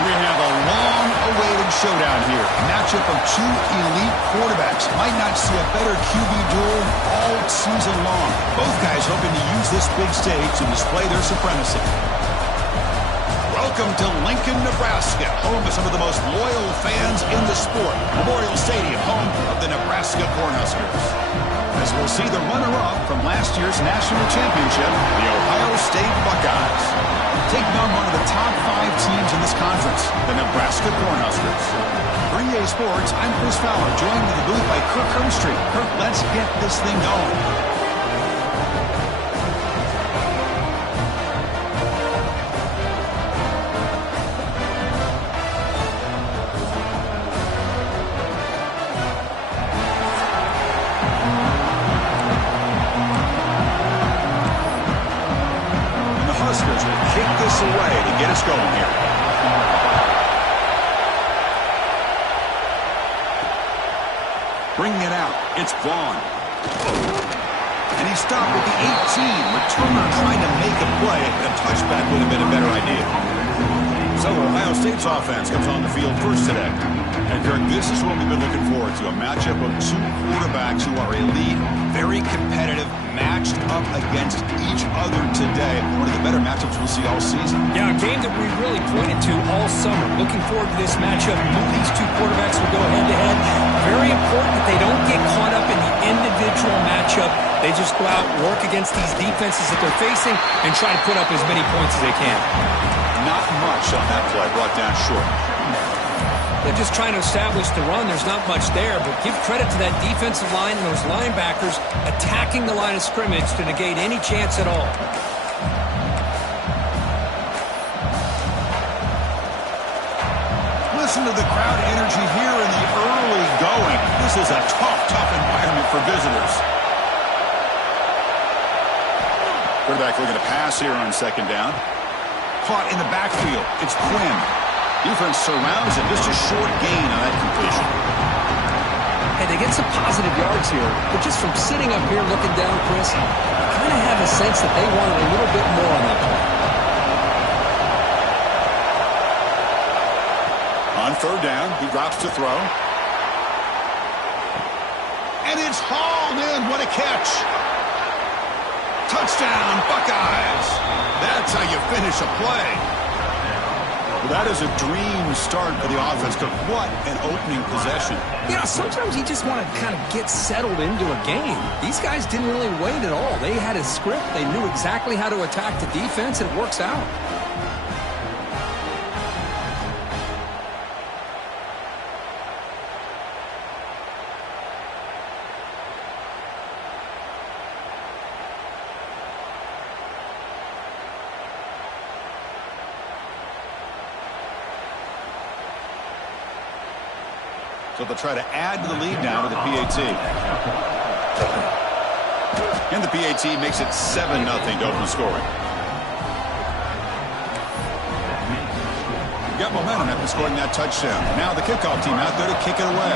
We have a long-awaited showdown here. A matchup of two elite quarterbacks. Might not see a better QB duel all season long. Both guys hoping to use this big stage to display their supremacy. Welcome to Lincoln, Nebraska, home of some of the most loyal fans in the sport. Memorial Stadium, home of the Nebraska Cornhuskers. As we'll see the runner-up from last year's national championship, the Ohio State Buckeyes. Taking on one of the top 5 teams in this conference, the Nebraska Cornhuskers. For EA Sports, I'm Chris Fowler, joined in the booth by Kirk Herbstreit. Kirk, let's get this thing going. Away to get us going here. Bringing it out, it's Vaughn. And he stopped at the 18. Returner trying to make a play, and a touchback would have been a better idea. So Ohio State's offense comes on the field first today. And Kirk, this is what we've been looking forward to, a matchup of two quarterbacks who are elite, very competitive, matched up against each other today. One of the better matchups we'll see all season. Yeah, a game that we really pointed to all summer. Looking forward to this matchup. Knew these two quarterbacks would go head-to-head. Very important that they don't get caught up in the individual matchup. They just go out and work against these defenses that they're facing and try to put up as many points as they can. Not much on that play, brought down short. They're just trying to establish the run. There's not much there, but give credit to that defensive line and those linebackers attacking the line of scrimmage to negate any chance at all. Listen to the crowd energy here in the early going. This is a tough environment for visitors. Quarterback looking to pass here on second down. Caught in the backfield. It's Quinn. Defense surrounds it. Just a short gain on that completion. Hey, they get some positive yards here, but just from sitting up here looking down, Chris, I kind of have a sense that they wanted a little bit more on that play. On third down, he drops to throw. And it's hauled in. What a catch. Touchdown, Buckeyes. That's how you finish a play. That is a dream start for the offense. What an opening possession. Yeah, sometimes you just want to kind of get settled into a game. These guys didn't really wait at all. They had a script. They knew exactly how to attack the defense, and it works out. So they'll try to add to the lead now with the PAT. And the PAT makes it 7-0 to open scoring. Got momentum after scoring that touchdown. Now the kickoff team out there to kick it away.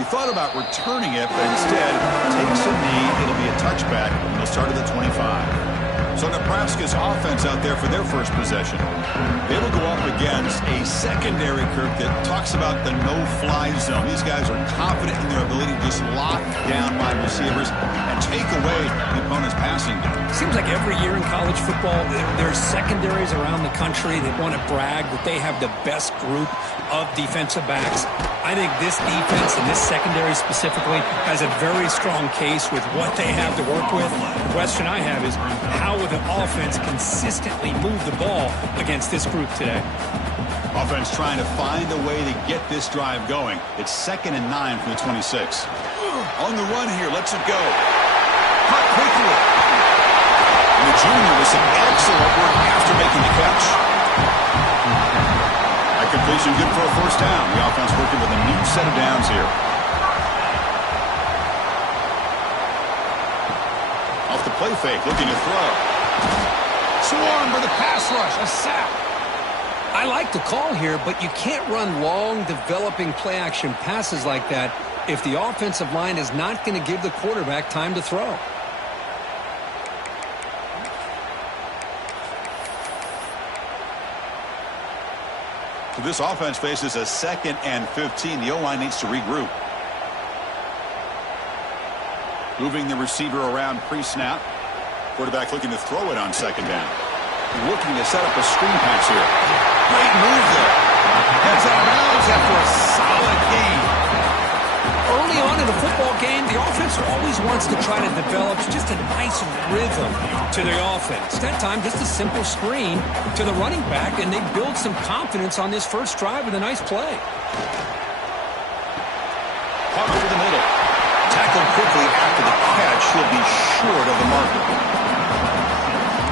He thought about returning it, but instead takes a knee. It'll be a touchback, and they'll start at the 25. So Nebraska's offense out there for their first possession. They will go up against a secondary, Kirk, that talks about the no-fly zone. These guys are confident in their ability to just lock down wide receivers and take away the opponent's passing game. Seems like every year in college football, there's secondaries around the country that want to brag that they have the best group of defensive backs. I think this defense and this secondary specifically has a very strong case with what they have to work with. The question I have is, how will the offense consistently move the ball against this group today? Offense trying to find a way to get this drive going. It's 2nd and 9 from the 26. On the run here, lets it go. Caught quickly. And the junior with some excellent work after making the catch. That completion good for a first down. The offense working with a new set of downs here. Off the play fake, looking to throw. Swarm for the pass rush, a sack. I like the call here, but you can't run long, developing play-action passes like that if the offensive line is not going to give the quarterback time to throw. This offense faces a 2nd and 15. The O-line needs to regroup. Moving the receiver around pre-snap. Quarterback looking to throw it on 2nd down. Looking to set up a screen pass here. Great move there. That's out of bounds after a solid gain. Early on in a football game, the offense always wants to try to develop just a nice rhythm to their offense. That time, just a simple screen to the running back, and they build some confidence on this first drive with a nice play. Caught over the middle. Tackled quickly after the catch. He'll be short of the marker.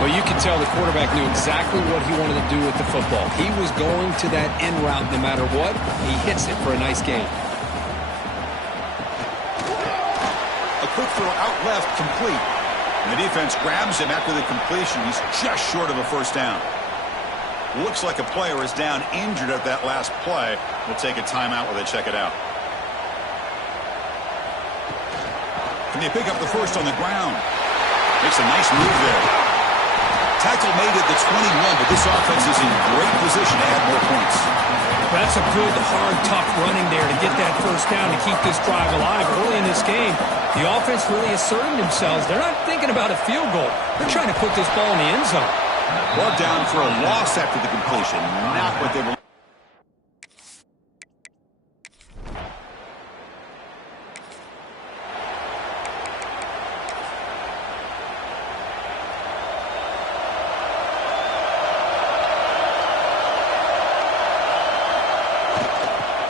Well, you can tell the quarterback knew exactly what he wanted to do with the football. He was going to that end route no matter what. He hits it for a nice gain. A quick throw out left, complete. And the defense grabs him after the completion. He's just short of a first down. Looks like a player is down injured at that last play. We'll take a timeout while they check it out. Can they pick up the first on the ground? Makes a nice move there. Tackle made at the 21, but this offense is in great position to add more points. That's a good, hard, tough running there to get that first down to keep this drive alive. Early in this game, the offense really asserting themselves. They're not thinking about a field goal. They're trying to put this ball in the end zone. Brought down for a loss after the completion. Not what they were.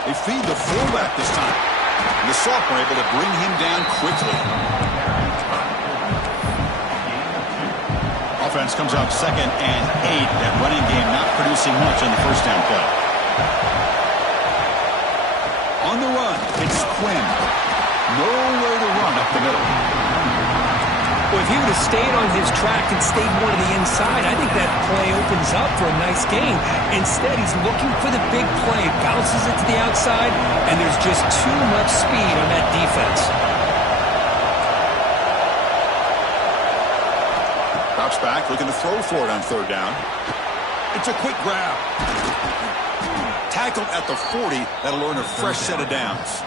They feed the fullback this time. And the sophomore able to bring him down quickly. Offense comes up 2nd and 8. That running game not producing much on the first down play. On the run, it's Quinn. Nowhere to run up the middle. Well, if he would have stayed on his track and stayed more to the inside, I think that play opens up for a nice gain. Instead, he's looking for the big play, bounces it to the outside, and there's just too much speed on that defense. Drops back, looking to throw for it on 3rd down. It's a quick grab. Tackled at the 40. That'll earn a fresh set of downs.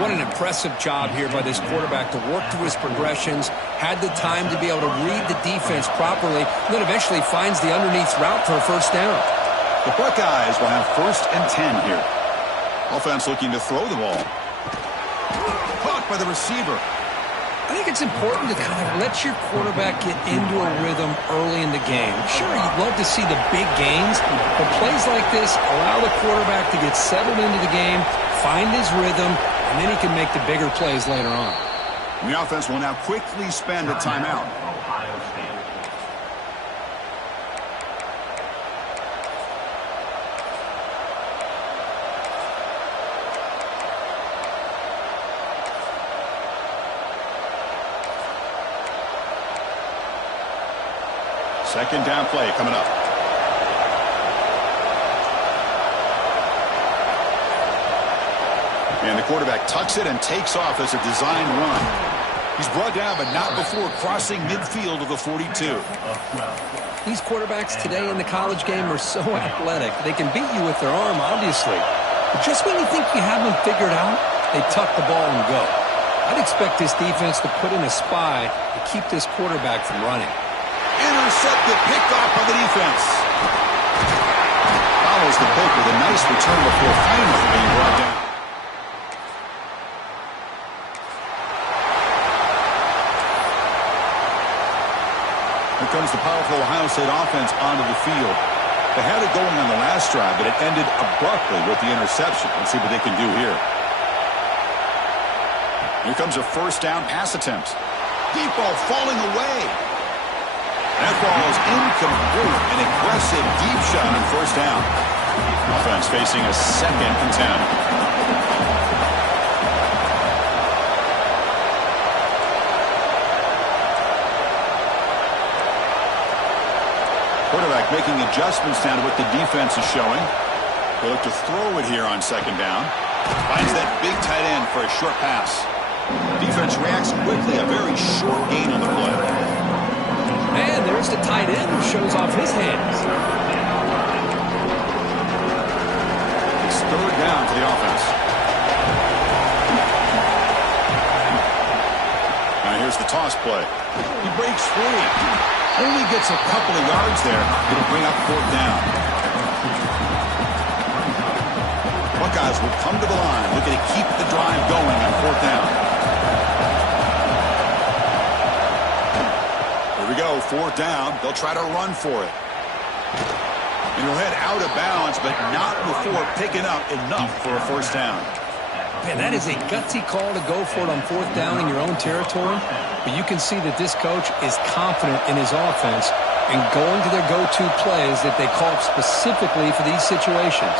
What an impressive job here by this quarterback to work through his progressions, had the time to be able to read the defense properly, and then eventually finds the underneath route for a first down. The Buckeyes will have 1st and 10 here. Offense looking to throw the ball. Caught by the receiver. I think it's important to kind of let your quarterback get into a rhythm early in the game. Sure, you'd love to see the big gains, but plays like this allow the quarterback to get settled into the game, find his rhythm, and then he can make the bigger plays later on. The offense will now quickly spend a timeout. Second down play coming up. And the quarterback tucks it and takes off as a design run. He's brought down, but not before crossing midfield of the 42. These quarterbacks today in the college game are so athletic. They can beat you with their arm, obviously. But just when you think you have them figured out, they tuck the ball and go. I'd expect this defense to put in a spy to keep this quarterback from running. Intercepted, picked off by the defense. Follows the pick with a nice return before finally being brought down. Here comes the powerful Ohio State offense onto the field. They had it going on the last drive, but it ended abruptly with the interception. Let's see what they can do here. Here comes a first down pass attempt. Deep ball falling away. That ball is incomplete. An aggressive deep shot on first down. Offense facing a 2nd and 10. Quarterback making adjustments now to what the defense is showing. They look to throw it here on 2nd down. Finds that big tight end for a short pass. Defense reacts quickly. A very short gain on the play. And there's the tight end who shows off his hands. third down for the offense. Now here's the toss play. He breaks free. Only gets a couple of yards there. It'll bring up fourth down. Buckeyes will come to the line, looking to keep the drive going on fourth down. Here we go, fourth down. They'll try to run for it. And he'll head out of bounds, but not before picking up enough for a first down. Man, that is a gutsy call to go for it on fourth down in your own territory. But you can see that this coach is confident in his offense and going to their go-to plays that they call specifically for these situations.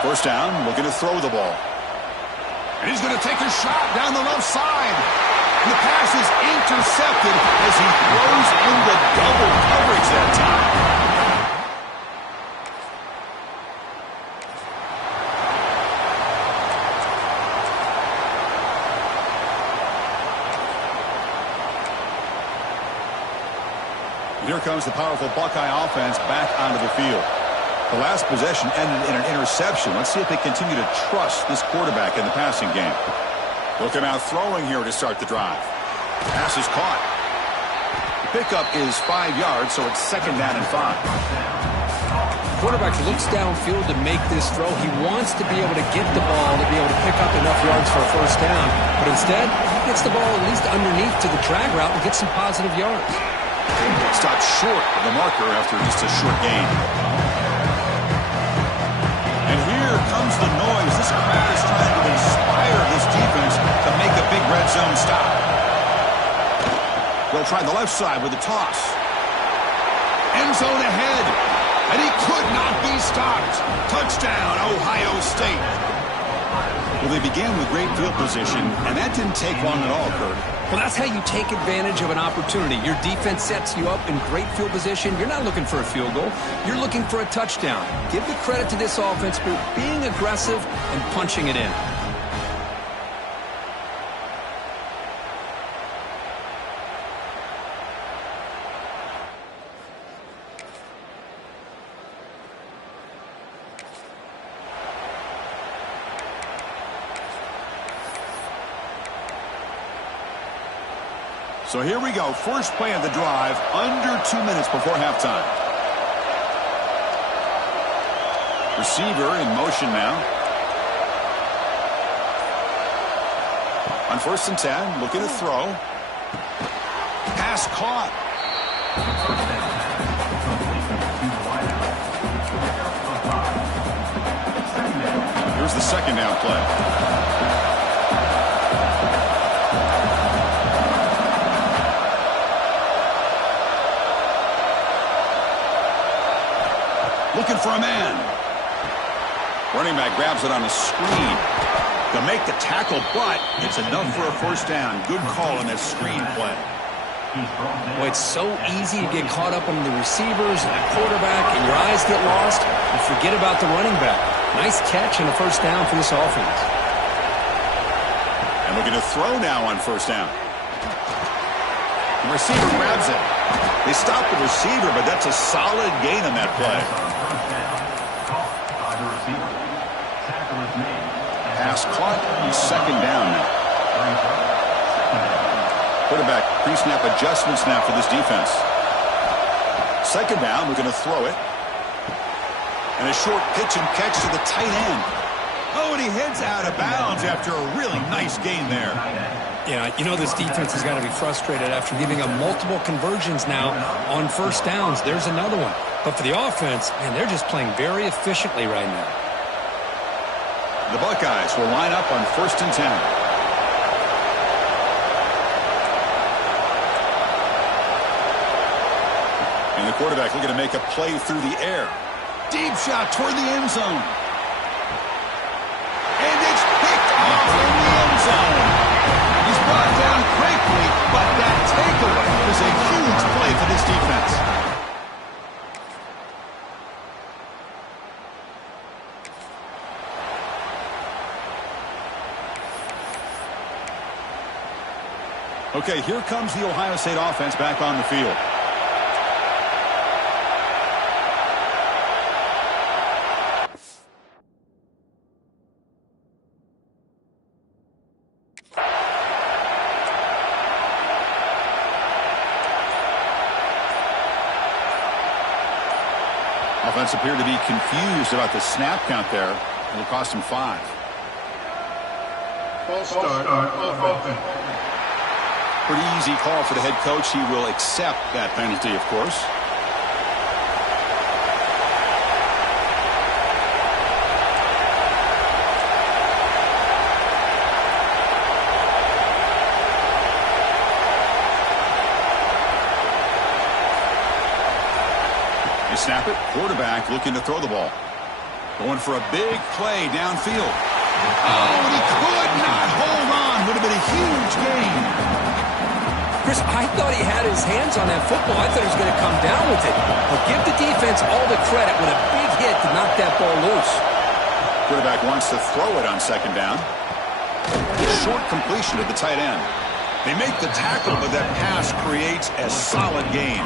First down, looking to throw the ball. And he's going to take a shot down the left side. And the pass is intercepted as he throws into double coverage that time. Here comes the powerful Buckeye offense back onto the field. The last possession ended in an interception. Let's see if they continue to trust this quarterback in the passing game. They'll come out throwing here to start the drive. Pass is caught. The pickup is 5 yards, so it's second down and 5. Quarterback looks downfield to make this throw. He wants to be able to get the ball to be able to pick up enough yards for a first down. But instead, he gets the ball at least underneath to the drag route and gets some positive yards. Stopped short of the marker after just a short gain. And here comes the noise. This crowd is trying to inspire this defense to make a big red zone stop. They'll try the left side with the toss. End zone ahead. And he could not be stopped. Touchdown, Ohio State. Well, they began with great field position, and that didn't take long at all, Kurt. Well, that's how you take advantage of an opportunity. Your defense sets you up in great field position. You're not looking for a field goal. You're looking for a touchdown. Give the credit to this offense for being aggressive and punching it in. So here we go. First play of the drive, under 2 minutes before halftime. Receiver in motion now. On 1st and 10, looking to throw. Pass caught. Here's the second down play. Looking for a man. Running back grabs it on the screen. They'll make the tackle, but it's enough for a first down. Good call on that screen play. Well, it's so easy to get caught up on the receivers and the quarterback, and your eyes get lost and forget about the running back. Nice catch and a first down for this offense. And looking to throw now on first down. The receiver grabs it. They stop the receiver, but that's a solid gain on that play. Pass caught. Second down now. Quarterback pre-snap adjustments now for this defense. Second down, we're going to throw it. And a short pitch and catch to the tight end. Oh, and he heads out of bounds after a really nice gain there. Yeah, you know this defense has got to be frustrated after giving up multiple conversions now on first downs. There's another one. But for the offense, man, they're just playing very efficiently right now. The Buckeyes will line up on 1st and 10. And the quarterback looking to make a play through the air. Deep shot toward the end zone. And it's picked off in the end zone. He's brought down quickly, but that takeaway is a huge play for this defense. Okay, here comes the Ohio State offense back on the field. Offense appeared to be confused about the snap count there. It'll cost him 5. False start on offense. Pretty easy call for the head coach. He will accept that penalty, of course. They snap it. Quarterback looking to throw the ball. Going for a big play downfield. Oh, and he could not hold on. Would have been a huge gain. Chris, I thought he had his hands on that football. I thought he was going to come down with it. But give the defense all the credit with a big hit to knock that ball loose. Quarterback wants to throw it on second down. Short completion to the tight end. They make the tackle, but that pass creates a solid gain.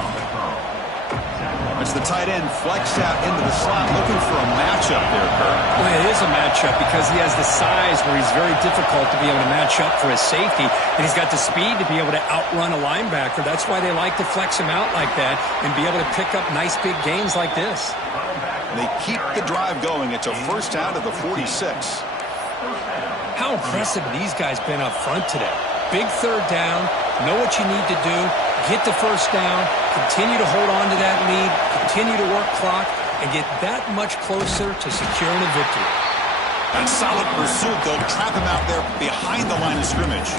As the tight end flexed out into the slot, looking for a matchup there, Kurt. Well, it is a matchup because he has the size where he's very difficult to be able to match up for his safety, and he's got the speed to be able to outrun a linebacker. That's why they like to flex him out like that and be able to pick up nice big gains like this. They keep the drive going. It's a first down to the 46. How impressive these guys been up front today. Big third down, know what you need to do, get the first down, continue to hold on to that lead, continue to work clock, and get that much closer to securing a victory. That solid pursuit, they'll trap him out there behind the line of scrimmage.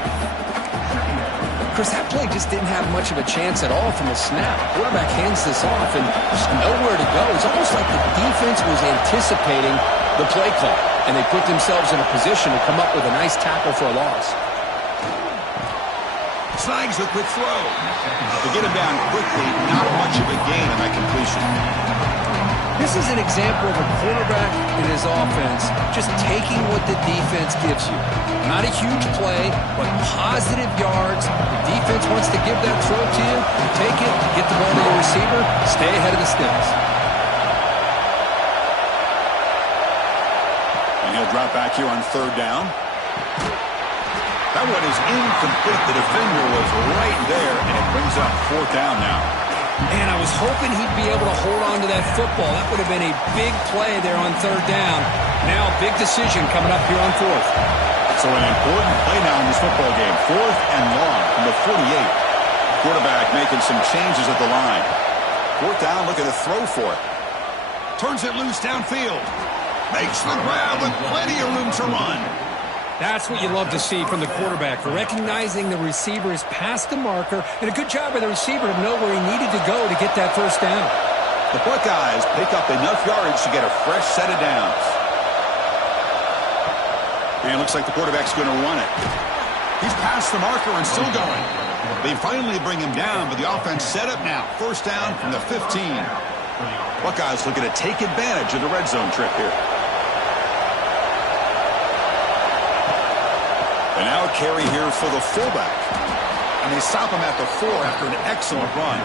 Chris, that play just didn't have much of a chance at all from the snap. Quarterback hands this off and just nowhere to go. It's almost like the defense was anticipating the play call, and they put themselves in a position to come up with a nice tackle for a loss. Slides the quick throw. To get him down quickly, not much of a gain on that completion. This is an example of a quarterback in his offense just taking what the defense gives you. Not a huge play, but positive yards. The defense wants to give that throw to you. You take it, get the ball to the receiver, stay ahead of the sticks. And he'll drop back here on third down. That one is incomplete. The defender was right there, and it brings up fourth down now. Man, I was hoping he'd be able to hold on to that football. That would have been a big play there on third down. Now a big decision coming up here on fourth. So an important play now in this football game. Fourth and long from the 48. Quarterback making some changes at the line. Fourth down, looking to throw for it. Turns it loose downfield. Makes the grab with plenty of room to run. That's what you love to see from the quarterback, recognizing the receiver is past the marker, and a good job by the receiver to know where he needed to go to get that first down. The Buckeyes pick up enough yardage to get a fresh set of downs. And it looks like the quarterback's going to run it. He's past the marker and still going. They finally bring him down, but the offense set up now. First down from the 15. Buckeyes looking to take advantage of the red zone trip here. And now a carry here for the fullback. And they stop him at the 4 after an excellent run.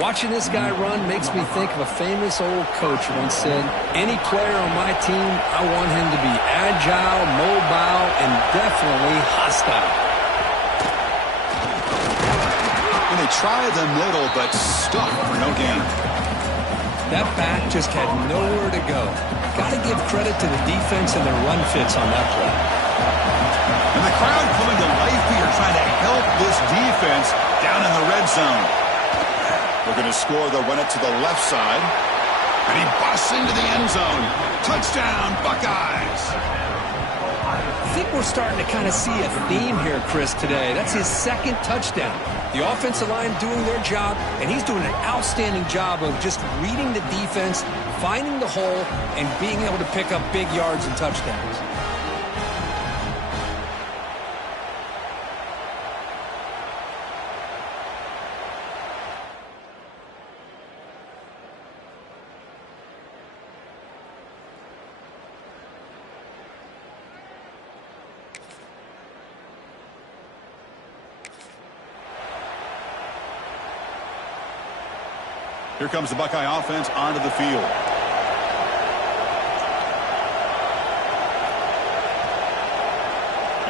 Watching this guy run makes me think of a famous old coach who once said, any player on my team, I want him to be agile, mobile, and definitely hostile. And they try the middle, but stuck for no gain. That back just had nowhere to go. Got to give credit to the defense and their run fits on that play. And the crowd coming to life here, trying to help this defense down in the red zone. Looking to score, they'll run it to the left side. And he busts into the end zone. Touchdown, Buckeyes. I think we're starting to kind of see a theme here, Chris, today. That's his second touchdown. The offensive line doing their job, and he's doing an outstanding job of just reading the defense, finding the hole, and being able to pick up big yards and touchdowns. Here comes the Buckeye offense onto the field.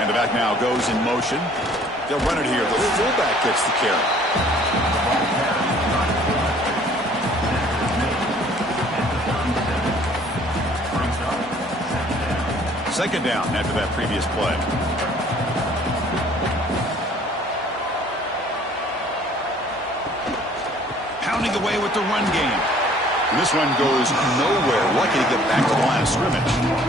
And the back now goes in motion. They'll run it here. The fullback gets the carry. second down after that previous play. Pounding away with the run game. And this one goes nowhere. Lucky to get back to the line of scrimmage.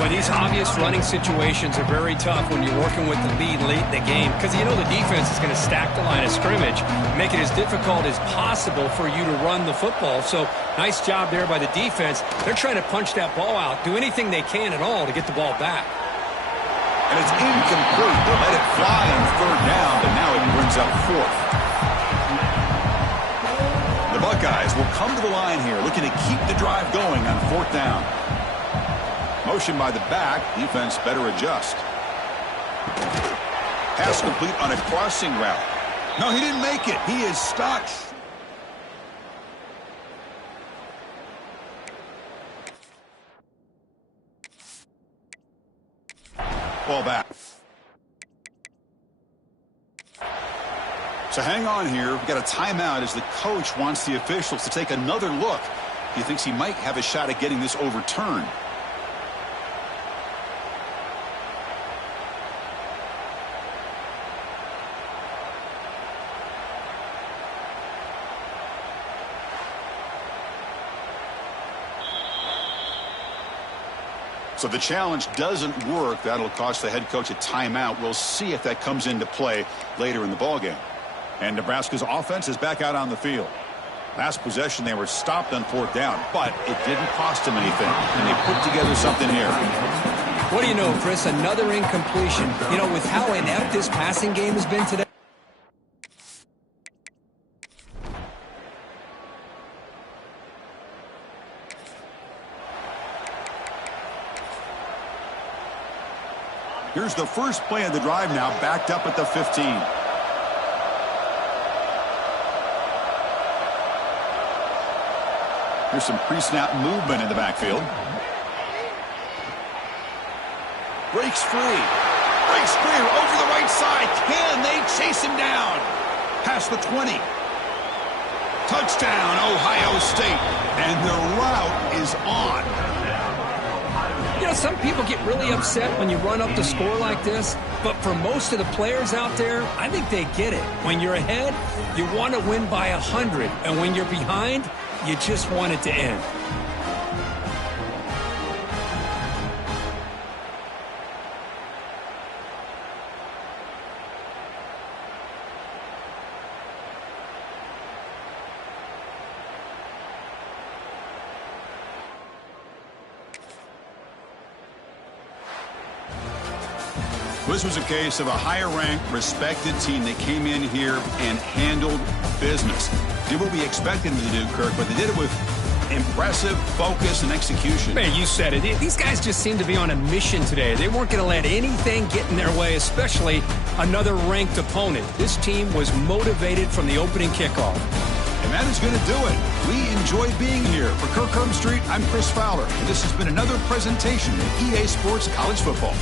Well, these obvious running situations are very tough when you're working with the lead late in the game because you know the defense is going to stack the line of scrimmage, make it as difficult as possible for you to run the football. So nice job there by the defense. They're trying to punch that ball out, do anything they can at all to get the ball back. And it's incomplete. They let it fly on third down, but now it brings up fourth. The Buckeyes will come to the line here, looking to keep the drive going on fourth down. Motion by the back. Defense better adjust. Pass complete on a crossing route. No, he didn't make it. He is stuck. Ball back. So hang on here. We've got a timeout as the coach wants the officials to take another look. He thinks he might have a shot at getting this overturned. So the challenge doesn't work. That'll cost the head coach a timeout. We'll see if that comes into play later in the ballgame. And Nebraska's offense is back out on the field. Last possession, they were stopped on fourth down, but it didn't cost them anything. And they put together something here. What do you know, Chris? Another incompletion. You know, with how inept this passing game has been today. Here's the first play of the drive now, backed up at the 15. Here's some pre-snap movement in the backfield. Breaks free. Breaks free over the right side. Can they chase him down? Past the 20. Touchdown, Ohio State. And the route is on. You know, some people get really upset when you run up the score like this, but for most of the players out there, I think they get it. When you're ahead, you want to win by 100, and when you're behind, you just want it to end. This was a case of a higher-ranked, respected team that came in here and handled business. Did what we expected them to do, Kirk, but they did it with impressive focus and execution. Man, you said it. These guys just seem to be on a mission today. They weren't going to let anything get in their way, especially another ranked opponent. This team was motivated from the opening kickoff. And that is going to do it. We enjoy being here. For Kirk Herbstreit, I'm Chris Fowler, and this has been another presentation of EA Sports College Football.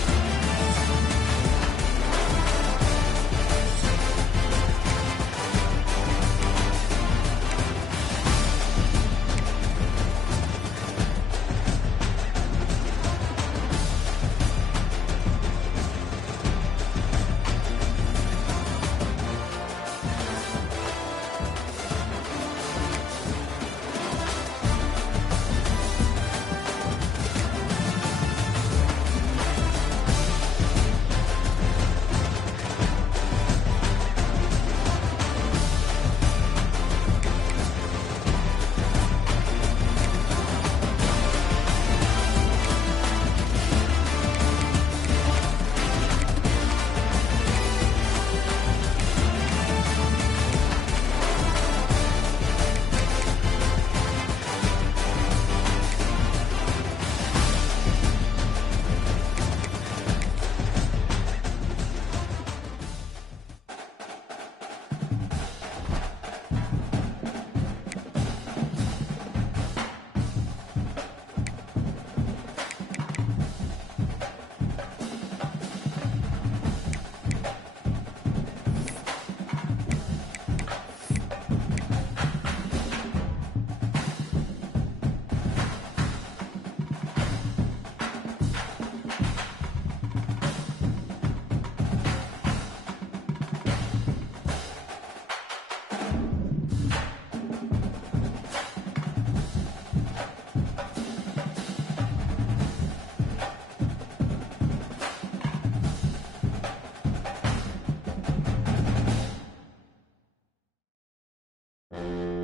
it.